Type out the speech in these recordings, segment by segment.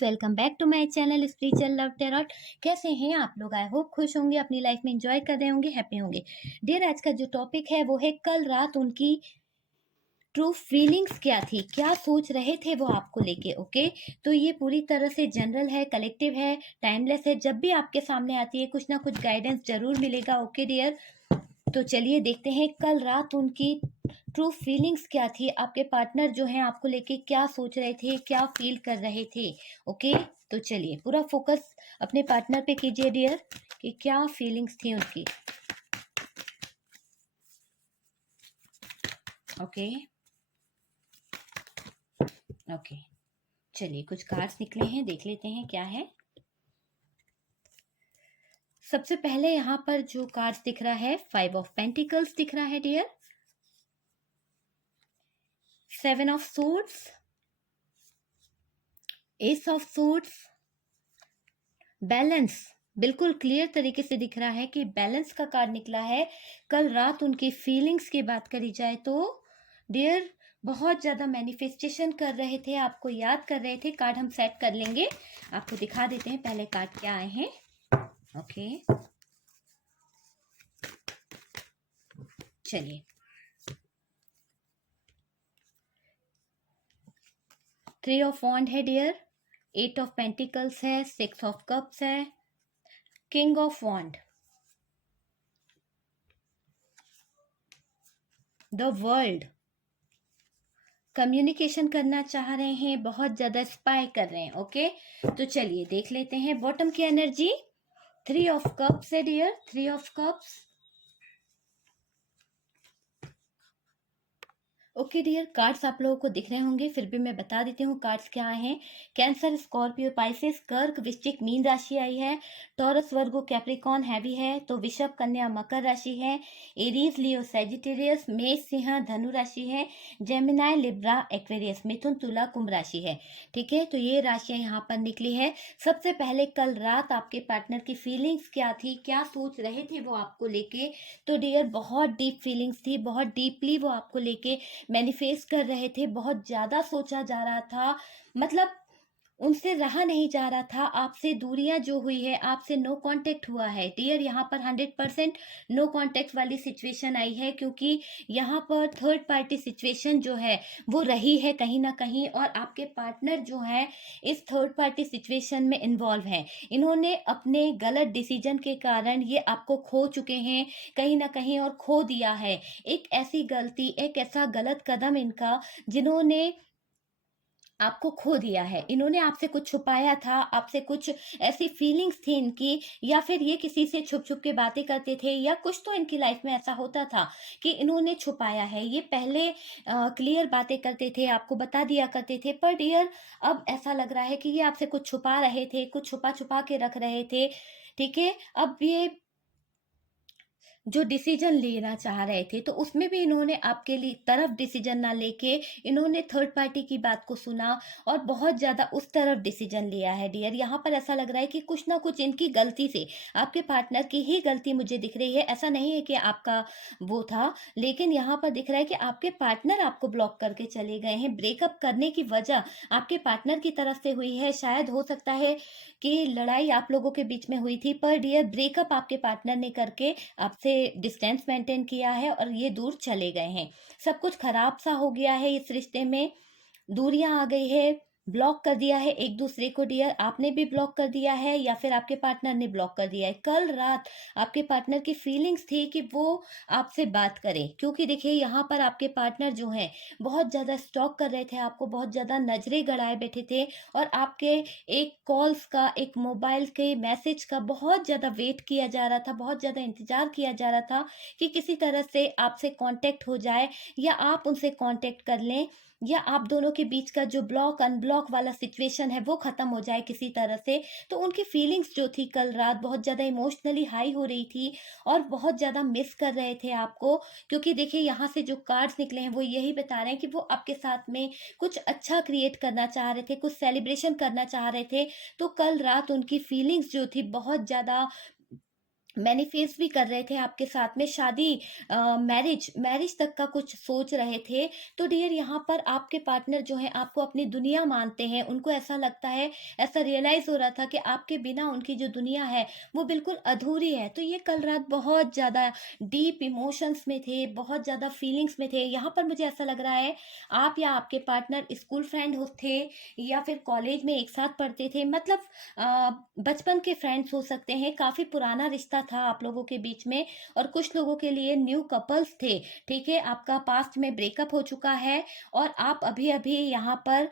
Friends, welcome back to my channel spiritual love tarot. कैसे हैं आप लोग? आई होप खुश होंगे, अपनी लाइफ में एंजॉय कर रहे होंगे, हैप्पी होंगे। डियर, आज का जो टॉपिक है वो है कल रात उनकी ट्रू फीलिंग्स क्या थी, क्या सोच रहे थे वो आपको लेके। ओके, तो ये पूरी तरह से जनरल है, कलेक्टिव है, टाइमलेस है। जब भी आपके सामने आती है कुछ ना कुछ गाइडेंस जरूर मिलेगा। ओके डियर, तो चलिए देखते हैं कल रात उनकी ट्रू फीलिंग्स क्या थी, आपके पार्टनर जो हैं आपको लेके क्या सोच रहे थे, क्या फील कर रहे थे। ओके, तो चलिए पूरा फोकस अपने पार्टनर पे कीजिए डियर कि क्या फीलिंग्स थी उनकी। ओके ओके, चलिए कुछ कार्ड्स निकले हैं, देख लेते हैं क्या है। सबसे पहले यहाँ पर जो कार्ड्स दिख रहा है, 5 ऑफ पेंटिकल्स दिख रहा है dear, 7 of swords, ace of swords, balance. बिल्कुल क्लियर तरीके से दिख रहा है कि बैलेंस का कार्ड निकला है। कल रात उनकी फीलिंग्स की बात करी जाए तो डियर बहुत ज्यादा मैनिफेस्टेशन कर रहे थे, आपको याद कर रहे थे। कार्ड हम सेट कर लेंगे, आपको दिखा देते हैं पहले कार्ड क्या आए हैं। ओके, चलिए 3 ऑफ वॉन्ड है डियर, 8 ऑफ पेंटिकल्स है, 6 ऑफ कप्स है, king of wand, the world. Communication करना चाह रहे हैं, बहुत ज्यादा स्पाई कर रहे हैं। ओके, तो चलिए देख लेते हैं बॉटम की एनर्जी। 3 ऑफ कप्स है dear, 3 of cups. Okay dear, cards आप लोगों को दिख रहे होंगे, फिर भी मैं बता देती हूँ कार्ड्स क्या हैं। कैंसर, स्कॉर्पियो, पाइसेस, कर्क, वृश्चिक, मीन राशि आई है। टॉरस, वर्गो, कैप्रिकॉन हैवी है तो वृषभ, कन्या, मकर राशि है। एरीज, लियो, सैजिटेरियस, मेष, सिंह, धनु राशि है। जेमिनाई, लिब्रा, एक्वेरियस, मिथुन, तुला, कुंभ राशि है। ठीक है, तो ये राशियां यहाँ पर निकली है। सबसे पहले कल रात आपके पार्टनर की फीलिंग्स क्या थी, क्या सोच रहे थे वो आपको लेके। तो डियर बहुत डीप फीलिंग्स थी, बहुत डीपली वो आपको लेके मैनिफेस्ट कर रहे थे, बहुत ज्यादा सोचा जा रहा था, मतलब उनसे रहा नहीं जा रहा था। आपसे दूरियां जो हुई है, आपसे नो कांटेक्ट हुआ है डियर। यहाँ पर 100% नो कांटेक्ट वाली सिचुएशन आई है, क्योंकि यहाँ पर थर्ड पार्टी सिचुएशन जो है वो रही है कहीं ना कहीं, और आपके पार्टनर जो है इस थर्ड पार्टी सिचुएशन में इन्वॉल्व हैं। इन्होंने अपने गलत डिसीजन के कारण ये आपको खो चुके हैं कहीं ना कहीं, और खो दिया है। एक ऐसी गलती, एक ऐसा गलत कदम इनका जिन्होंने आपको खो दिया है। इन्होंने आपसे कुछ छुपाया था, आपसे कुछ ऐसी फीलिंग्स थी इनकी, या फिर ये किसी से छुप छुप के बातें करते थे, या कुछ तो इनकी लाइफ में ऐसा होता था कि इन्होंने छुपाया है। ये पहले क्लियर बातें करते थे, आपको बता दिया करते थे, पर डियर अब ऐसा लग रहा है कि ये आपसे कुछ छुपा रहे थे, कुछ छुपा छुपा के रख रहे थे। ठीक है, अब ये जो डिसीजन लेना चाह रहे थे तो उसमें भी इन्होंने आपके लिए तरफ डिसीजन ना लेके इन्होंने थर्ड पार्टी की बात को सुना और बहुत ज्यादा उस तरफ डिसीजन लिया है डियर। यहाँ पर ऐसा लग रहा है कि कुछ ना कुछ इनकी गलती से, आपके पार्टनर की ही गलती मुझे दिख रही है। ऐसा नहीं है कि आपका वो था, लेकिन यहाँ पर दिख रहा है कि आपके पार्टनर आपको ब्लॉक करके चले गए हैं। ब्रेकअप करने की वजह आपके पार्टनर की तरफ से हुई है। शायद हो सकता है कि लड़ाई आप लोगों के बीच में हुई थी, पर डियर ब्रेकअप आपके पार्टनर ने करके आपसे डिस्टेंस मेंटेन किया है और ये दूर चले गए हैं। सब कुछ खराब सा हो गया है इस रिश्ते में, दूरियां आ गई है, ब्लॉक कर दिया है एक दूसरे को डियर। आपने भी ब्लॉक कर दिया है या फिर आपके पार्टनर ने ब्लॉक कर दिया है। कल रात आपके पार्टनर की फीलिंग्स थी कि वो आपसे बात करें, क्योंकि देखिए यहाँ पर आपके पार्टनर जो हैं बहुत ज्यादा स्टॉक कर रहे थे आपको, बहुत ज्यादा नजरें गड़ाए बैठे थे, और आपके एक कॉल्स का, एक मोबाइल के मैसेज का बहुत ज्यादा वेट किया जा रहा था, बहुत ज्यादा इंतजार किया जा रहा था कि किसी तरह से आपसे कांटेक्ट हो जाए, या आप उनसे कांटेक्ट कर लें, या आप दोनों के बीच का जो ब्लॉक अनब्लॉक वाला सिचुएशन है वो खत्म हो जाए किसी तरह से। तो उनकी फीलिंग्स जो थी कल रात बहुत ज्यादा इमोशनली हाई हो रही थी, और बहुत ज्यादा मिस कर रहे थे आपको। क्योंकि देखिए यहाँ से जो कार्ड्स निकले हैं वो यही बता रहे हैं कि वो आपके साथ में कुछ अच्छा क्रिएट करना चाह रहे थे, कुछ सेलिब्रेशन करना चाह रहे थे। तो कल रात उनकी फीलिंग्स जो थी बहुत ज्यादा मैनिफेस्ट भी कर रहे थे आपके साथ में शादी, मैरिज मैरिज तक का कुछ सोच रहे थे। तो डियर यहाँ पर आपके पार्टनर जो है आपको अपनी दुनिया मानते हैं, उनको ऐसा लगता है, ऐसा रियलाइज हो रहा था कि आपके बिना उनकी जो दुनिया है वो बिल्कुल अधूरी है। तो ये कल रात बहुत ज़्यादा डीप इमोशंस में थे, बहुत ज़्यादा फीलिंग्स में थे। यहाँ पर मुझे ऐसा लग रहा है आप या आपके पार्टनर स्कूल फ्रेंड हो थे, या फिर कॉलेज में एक साथ पढ़ते थे, मतलब अ, बचपन के फ्रेंड्स हो सकते हैं, काफ़ी पुराना रिश्ता था आप लोगों के बीच में। और कुछ लोगों के लिए न्यू कपल्स थे, ठीक है? आपका पास्ट में ब्रेकअप हो चुका है और आप अभी-अभी यहाँ पर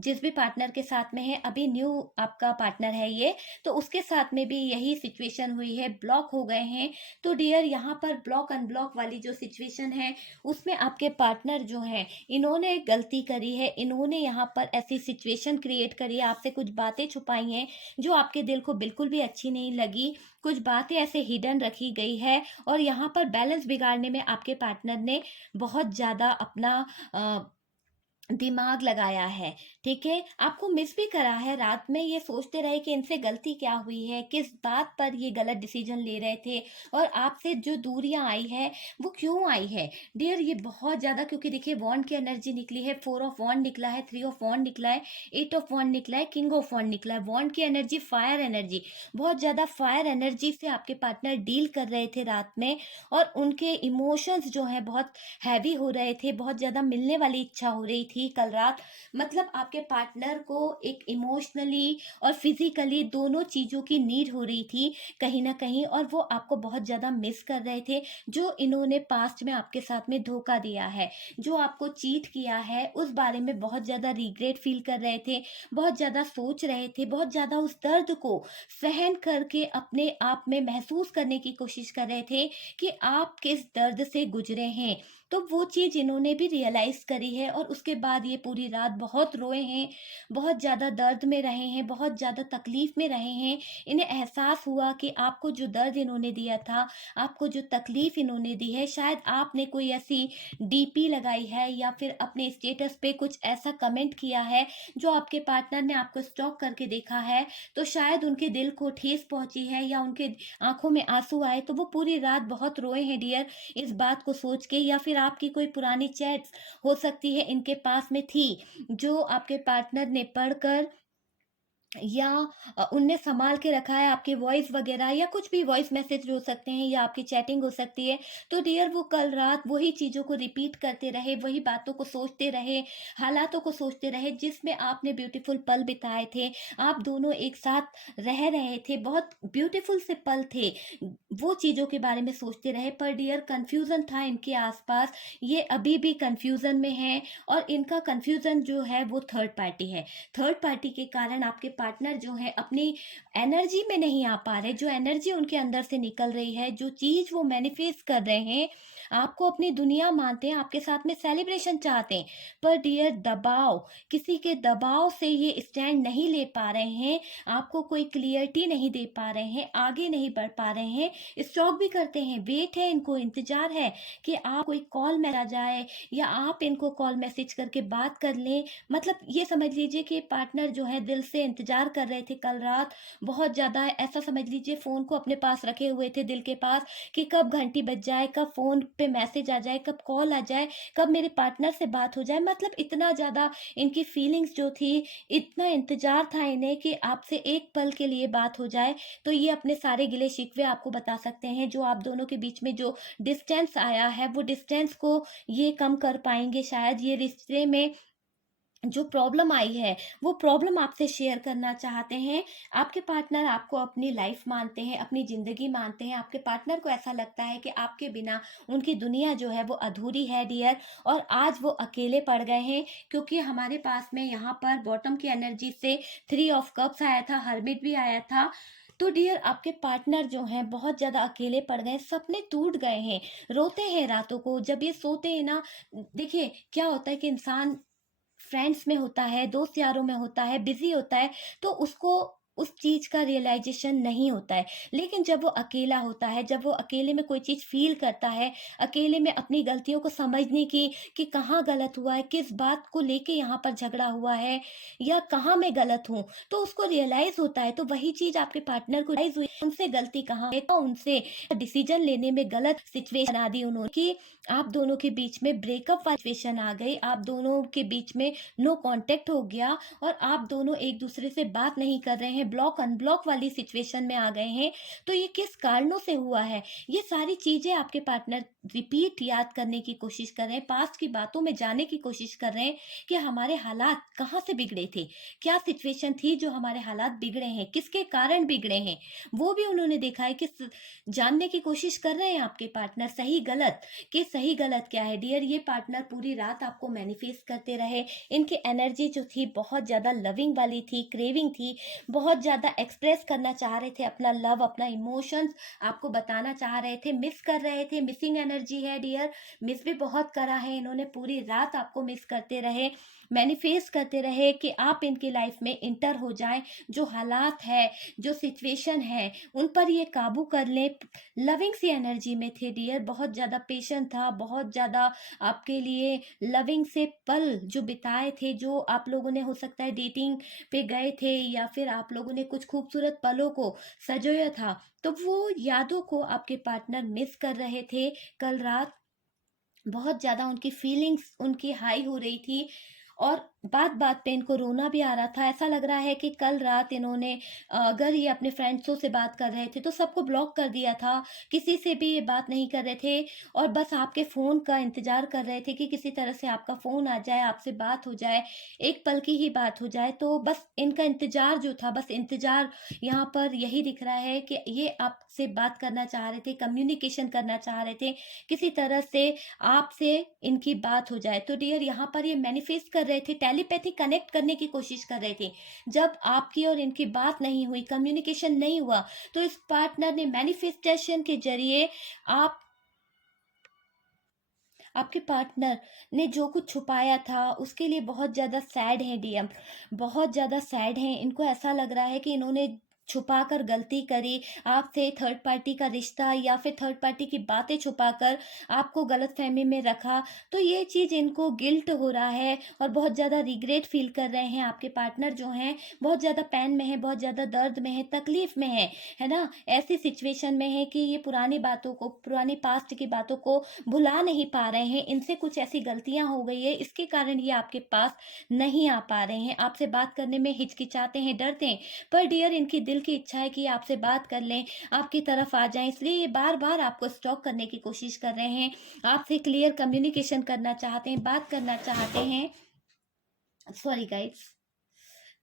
जिस भी पार्टनर के साथ में हैं, अभी न्यू आपका पार्टनर है ये, तो उसके साथ में भी यही सिचुएशन हुई है, ब्लॉक हो गए हैं। तो डियर यहाँ पर ब्लॉक अनब्लॉक वाली जो सिचुएशन है, उसमें आपके पार्टनर जो हैं, इन्होंने गलती करी है, इन्होंने यहाँ पर ऐसी सिचुएशन क्रिएट करी है, आपसे कुछ बातें छुपाई हैं जो आपके दिल को बिल्कुल भी अच्छी नहीं लगी। कुछ बातें ऐसे हिडन रखी गई है और यहाँ पर बैलेंस बिगाड़ने में आपके पार्टनर ने बहुत ज़्यादा अपना अ, दिमाग लगाया है, ठीक है? आपको मिस भी करा है, रात में ये सोचते रहे कि इनसे गलती क्या हुई है, किस बात पर ये गलत डिसीजन ले रहे थे और आपसे जो दूरियां आई है वो क्यों आई है। डियर ये बहुत ज़्यादा, क्योंकि देखिए वॉन्ड की एनर्जी निकली है, 4 ऑफ वॉन्ड निकला है, 3 ऑफ वॉन्ड निकला है, 8 ऑफ वॉन्ड निकला है, किंग ऑफ वॉन्ड निकला है। वॉन्ड की एनर्जी फायर एनर्जी, बहुत ज़्यादा फायर एनर्जी से आपके पार्टनर डील कर रहे थे रात में। और उनके इमोशंस जो हैं बहुत हैवी हो रहे थे, बहुत ज़्यादा मिलने वाली इच्छा हो रही थी कल रात। मतलब आपके पार्टनर को एक इमोशनली और फिजिकली दोनों चीज़ों की नीड हो रही थी कहीं ना कहीं, और वो आपको बहुत ज़्यादा मिस कर रहे थे। जो इन्होंने पास्ट में आपके साथ में धोखा दिया है, जो आपको चीट किया है, उस बारे में बहुत ज़्यादा रिग्रेट फील कर रहे थे, बहुत ज़्यादा सोच रहे थे, बहुत ज़्यादा उस दर्द को सहन करके अपने आप में महसूस करने की कोशिश कर रहे थे कि आप किस दर्द से गुजरे हैं। तो वो चीज़ इन्होंने भी रियलाइज़ करी है और उसके बाद ये पूरी रात बहुत रोए हैं, बहुत ज़्यादा दर्द में रहे हैं, बहुत ज़्यादा तकलीफ़ में रहे हैं। इन्हें एहसास हुआ कि आपको जो दर्द इन्होंने दिया था, आपको जो तकलीफ़ इन्होंने दी है, शायद आपने कोई ऐसी डीपी लगाई है या फिर अपने स्टेटस पे कुछ ऐसा कमेंट किया है, जो आपके पार्टनर ने आपको स्टॉक करके देखा है, तो शायद उनके दिल को ठेस पहुँची है या उनके आँखों में आँसू आए, तो वो पूरी रात बहुत रोए हैं डियर, इस बात को सोच के। या फिर आपकी कोई पुरानी चैट्स हो सकती है इनके पास में थी, जो आपके पार्टनर ने पढ़कर या उनने सँभाल के रखा है, आपकी वॉइस वगैरह या कुछ भी वॉइस मैसेज हो सकते हैं या आपकी चैटिंग हो सकती है। तो डियर वो कल रात वही चीज़ों को रिपीट करते रहे, वही बातों को सोचते रहे, हालातों को सोचते रहे जिसमें आपने ब्यूटीफुल पल बिताए थे। आप दोनों एक साथ रह रहे थे, बहुत ब्यूटीफुल से पल थे। वो चीज़ों के बारे में सोचते रहे, पर डियर कन्फ्यूज़न था इनके आस-पास, ये अभी भी कन्फ्यूज़न में हैं और इनका कन्फ्यूज़न जो है वो थर्ड पार्टी है। थर्ड पार्टी के कारण आपके पार्टनर जो है अपनी एनर्जी में नहीं आ पा रहे, जो एनर्जी उनके अंदर से निकल रही है, जो चीज़ वो मैनिफेस्ट कर रहे हैं, आपको अपनी दुनिया मानते हैं, आपके साथ में सेलिब्रेशन चाहते हैं, पर डियर दबाव, किसी के दबाव से ये स्टैंड नहीं ले पा रहे हैं, आपको कोई क्लियरिटी नहीं दे पा रहे हैं, आगे नहीं बढ़ पा रहे हैं, स्टॉक भी करते हैं, वेट है इनको, इंतजार है कि आप कोई कॉल में आ जाए या आप इनको कॉल मैसेज करके बात कर लें। मतलब ये समझ लीजिए कि पार्टनर जो है दिल से इंतजार कर रहे थे कल रात, बहुत ज़्यादा ऐसा समझ लीजिए फ़ोन को अपने पास रखे हुए थे दिल के पास कि कब घंटी बज जाए, कब फ़ोन पे मैसेज आ जाए, कब कॉल आ जाए, कब मेरे पार्टनर से बात हो जाए। मतलब इतना ज़्यादा इनकी फीलिंग्स जो थी, इतना इंतजार था इन्हें कि आपसे एक पल के लिए बात हो जाए। तो ये अपने सारे गिले शिकवे आपको बता सकते हैं, जो आप दोनों के बीच में जो डिस्टेंस आया है, वो डिस्टेंस को ये कम कर पाएँगे शायद। ये रिश्ते में जो प्रॉब्लम आई है, वो प्रॉब्लम आपसे शेयर करना चाहते हैं। आपके पार्टनर आपको अपनी लाइफ मानते हैं, अपनी ज़िंदगी मानते हैं। आपके पार्टनर को ऐसा लगता है कि आपके बिना उनकी दुनिया जो है वो अधूरी है डियर, और आज वो अकेले पड़ गए हैं, क्योंकि हमारे पास में यहाँ पर बॉटम की एनर्जी से 3 ऑफ कप्स आया था, हर्मिट भी आया था। तो डियर आपके पार्टनर जो हैं बहुत ज़्यादा अकेले पड़ गए हैं, सपने टूट गए हैं, रोते हैं रातों को जब ये सोते हैं ना। देखिए क्या होता है कि इंसान फ्रेंड्स में होता है, दोस्त यारों में होता है, बिज़ी होता है, तो उसको उस चीज का रियलाइजेशन नहीं होता है। लेकिन जब वो अकेला होता है, जब वो अकेले में कोई चीज फील करता है, अकेले में अपनी गलतियों को समझने की कि कहाँ गलत हुआ है, किस बात को लेके यहाँ पर झगड़ा हुआ है या कहाँ मैं गलत हूँ, तो उसको रियलाइज होता है। तो वही चीज आपके पार्टनर को रियलाइज हुई, उनसे गलती कहाँ है, तो उनसे डिसीजन लेने में गलत सिचुएशन बना दी उन्होंने कि आप दोनों के बीच में ब्रेकअप वाली सिचुएशन आ गई, आप दोनों के बीच में नो कांटेक्ट हो गया और आप दोनों एक दूसरे से बात नहीं कर रहे हैं, ब्लॉक अनब्लॉक वाली सिचुएशन में आ गए हैं। तो ये किस कारणों से हुआ है, ये सारी चीजें आपके पार्टनर रिपीट याद करने की कोशिश कर रहे हैं, पास्ट की बातों में जाने की कोशिश कर रहे हैं कि हमारे हालात कहाँ से बिगड़े थे, क्या सिचुएशन थी जो हमारे हालात बिगड़े हैं, किसके कारण बिगड़े हैं, वो भी उन्होंने देखा है कि जानने की कोशिश कर रहे हैं आपके पार्टनर सही गलत, कि सही गलत क्या है। डियर, ये पार्टनर पूरी रात आपको मैनिफेस्ट करते रहे, इनकी एनर्जी जो थी बहुत ज़्यादा लविंग वाली थी, क्रेविंग थी, बहुत ज़्यादा एक्सप्रेस करना चाह रहे थे अपना लव, अपना इमोशंस आपको बताना चाह रहे थे, मिस कर रहे थे, मिसिंग एनर्जी है डियर, मिस भी बहुत करा है इन्होंने, पूरी रात आपको मिस करते रहे, मैनिफेस्ट करते रहे कि आप इनकी लाइफ में इंटर हो जाएं, जो हालात है, जो सिचुएशन है, उन पर ये काबू कर लें। लविंग सी एनर्जी में थे डियर, बहुत ज़्यादा पेशेंट था, बहुत ज़्यादा आपके लिए लविंग से पल जो बिताए थे, जो आप लोगों ने हो सकता है डेटिंग पे गए थे या फिर आप लोगों ने कुछ खूबसूरत पलों को सजोया था, तो वो यादों को आपके पार्टनर मिस कर रहे थे। कल रात बहुत ज़्यादा उनकी फीलिंग्स उनकी हाई हो रही थी और बात बात पे इनको रोना भी आ रहा था। ऐसा लग रहा है कि कल रात इन्होंने अगर ये अपने फ्रेंड्सों से बात कर रहे थे तो सबको ब्लॉक कर दिया था, किसी से भी ये बात नहीं कर रहे थे और बस आपके फ़ोन का इंतज़ार कर रहे थे कि किसी तरह से आपका फ़ोन आ जाए, आपसे बात हो जाए, एक पल की ही बात हो जाए। तो बस इनका इंतज़ार जो था, बस इंतज़ार यहाँ पर यही दिख रहा है कि ये आपसे बात करना चाह रहे थे, कम्युनिकेशन करना चाह रहे थे, किसी तरह से आपसे इनकी बात हो जाए। तो डियर, यहाँ पर ये मैनिफेस्ट कर रहे थे, टेलीपैथी कनेक्ट करने की कोशिश कर रहे थे। जब आपकी और इनकी बात नहीं हुई, कम्युनिकेशन नहीं हुआ, तो इस पार्टनर ने मैनिफेस्टेशन के जरिए आपके पार्टनर ने जो कुछ छुपाया था उसके लिए बहुत ज़्यादा सैड है डीएम, बहुत ज़्यादा सैड हैं। इनको ऐसा लग रहा है कि इन्होंने छुपाकर गलती करी, आपसे थर्ड पार्टी का रिश्ता या फिर थर्ड पार्टी की बातें छुपाकर आपको गलतफहमी में रखा। तो ये चीज़ इनको गिल्ट हो रहा है और बहुत ज़्यादा रिग्रेट फील कर रहे हैं। आपके पार्टनर जो हैं बहुत ज़्यादा पेन में है, बहुत ज़्यादा दर्द में है, तकलीफ में है ना? ऐसी सिचुएशन में है कि ये पुरानी बातों को, पुरानी पास्ट की बातों को भुला नहीं पा रहे हैं। इनसे कुछ ऐसी गलतियां हो गई है, इसके कारण ये आपके पास नहीं आ पा रहे हैं, आपसे बात करने में हिचकिचाते हैं, डरते हैं। पर डियर, इनकी दिल की इच्छा है कि आपसे बात कर लें, आपकी तरफ आ जाएं, इसलिए ये बार बार आपको स्टॉक करने की कोशिश कर रहे हैं, आपसे क्लियर कम्युनिकेशन करना चाहते हैं, बात करना चाहते हैं। Sorry guys.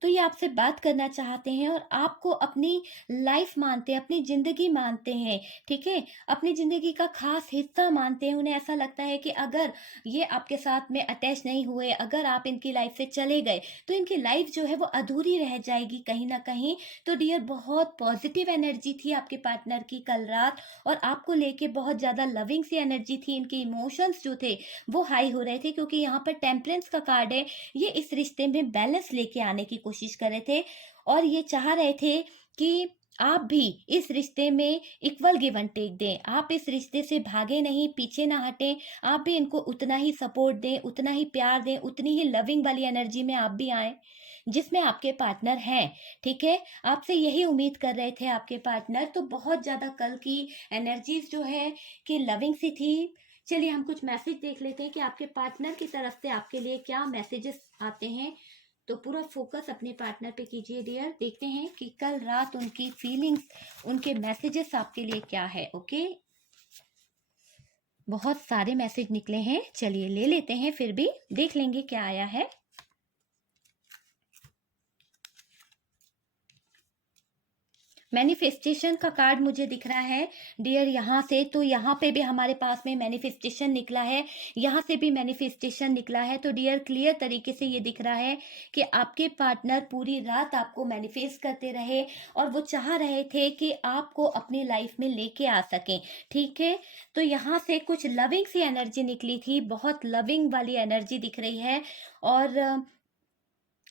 तो ये आपसे बात करना चाहते हैं और आपको अपनी लाइफ मानते हैं, अपनी ज़िंदगी मानते हैं, ठीक है? अपनी ज़िंदगी का ख़ास हिस्सा मानते हैं। उन्हें ऐसा लगता है कि अगर ये आपके साथ में अटैच नहीं हुए, अगर आप इनकी लाइफ से चले गए, तो इनकी लाइफ जो है वो अधूरी रह जाएगी कहीं न कहीं। तो डियर, बहुत पॉज़िटिव एनर्जी थी आपके पार्टनर की कल रात और आपको लेके बहुत ज़्यादा लविंग सी एनर्जी थी। इनके इमोशंस जो थे वो हाई हो रहे थे क्योंकि यहाँ पर टेम्परेंस का कार्ड है। ये इस रिश्ते में बैलेंस लेके आने की कोशिश कर रहे थे और ये चाह रहे थे कि आप भी इस रिश्ते में इक्वल गिव एंड टेक दें। आप इस रिश्ते से भागे नहीं, पीछे ना हटें। आप भी इनको उतना ही सपोर्ट दें, उतना ही प्यार दें, उतनी ही लविंग वाली एनर्जी में आप भी आएँ, जिसमें आपके पार्टनर हैं, ठीक है? आपसे यही उम्मीद कर रहे थे आपके पार्टनर। तो बहुत ज़्यादा कल की एनर्जीज़ जो है कि लविंग सी थी। चलिए हम कुछ मैसेज देख लेते हैं कि आपके पार्टनर की तरफ से आपके लिए क्या मैसेजेस आते हैं। तो पूरा फोकस अपने पार्टनर पे कीजिए डियर। देखते हैं कि कल रात उनकी फीलिंग्स, उनके मैसेजेस आपके लिए क्या है। ओके, बहुत सारे मैसेज निकले हैं, चलिए ले लेते हैं, फिर भी देख लेंगे क्या आया है। मैनिफेस्टेशन का कार्ड मुझे दिख रहा है डियर यहाँ से, तो यहाँ पे भी हमारे पास में मैनिफेस्टेशन निकला है, यहाँ से भी मैनिफेस्टेशन निकला है। तो डियर, क्लियर तरीके से ये दिख रहा है कि आपके पार्टनर पूरी रात आपको मैनिफेस्ट करते रहे और वो चाह रहे थे कि आपको अपनी लाइफ में लेके आ सकें, ठीक है? तो यहाँ से कुछ लविंग सी एनर्जी निकली थी, बहुत लविंग वाली एनर्जी दिख रही है और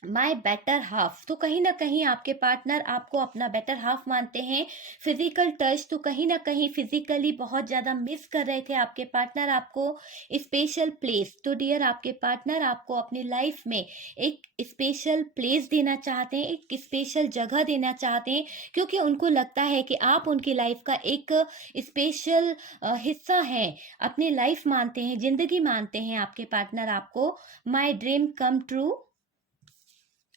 माय बेटर हाफ, तो कहीं ना कहीं आपके पार्टनर आपको अपना बेटर हाफ मानते हैं। फिजिकल टच, तो कहीं ना कहीं फिजिकली बहुत ज़्यादा मिस कर रहे थे आपके पार्टनर आपको। स्पेशल प्लेस, तो डियर आपके पार्टनर आपको अपनी लाइफ में एक स्पेशल प्लेस देना चाहते हैं, एक स्पेशल जगह देना चाहते हैं, क्योंकि उनको लगता है कि आप उनकी लाइफ का एक स्पेशल हिस्सा है। अपनी लाइफ मानते हैं, जिंदगी मानते हैं आपके पार्टनर आपको। माई ड्रीम कम ट्रू,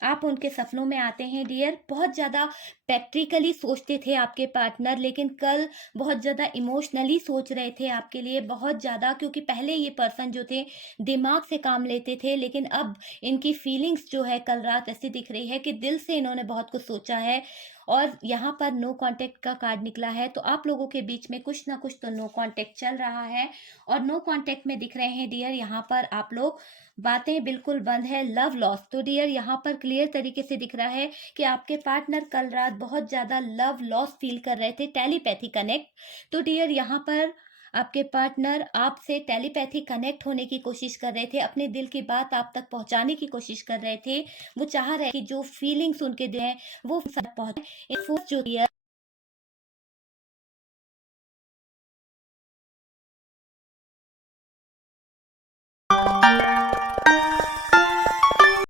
आप उनके सपनों में आते हैं डियर। बहुत ज़्यादा प्रैक्टिकली सोचते थे आपके पार्टनर, लेकिन कल बहुत ज़्यादा इमोशनली सोच रहे थे आपके लिए, बहुत ज़्यादा, क्योंकि पहले ये पर्सन जो थे दिमाग से काम लेते थे, लेकिन अब इनकी फीलिंग्स जो है कल रात ऐसी दिख रही है कि दिल से इन्होंने बहुत कुछ सोचा है। और यहाँ पर नो कांटेक्ट का कार्ड निकला है, तो आप लोगों के बीच में कुछ ना कुछ तो नो कांटेक्ट चल रहा है। और नो कांटेक्ट में दिख रहे हैं डियर यहाँ पर आप लोग, बातें बिल्कुल बंद है, लव लॉस। तो डियर यहाँ पर क्लियर तरीके से दिख रहा है कि आपके पार्टनर कल रात बहुत ज़्यादा लव लॉस फील कर रहे थे, टेलीपैथी कनेक्ट। तो डियर यहाँ पर आपके पार्टनर आपसे टेलीपैथी कनेक्ट होने की कोशिश कर रहे थे, अपने दिल की बात आप तक पहुंचाने की कोशिश कर रहे थे। वो चाह रहे कि जो फीलिंग्स उनके दिल हैं वो पहुंचे। जो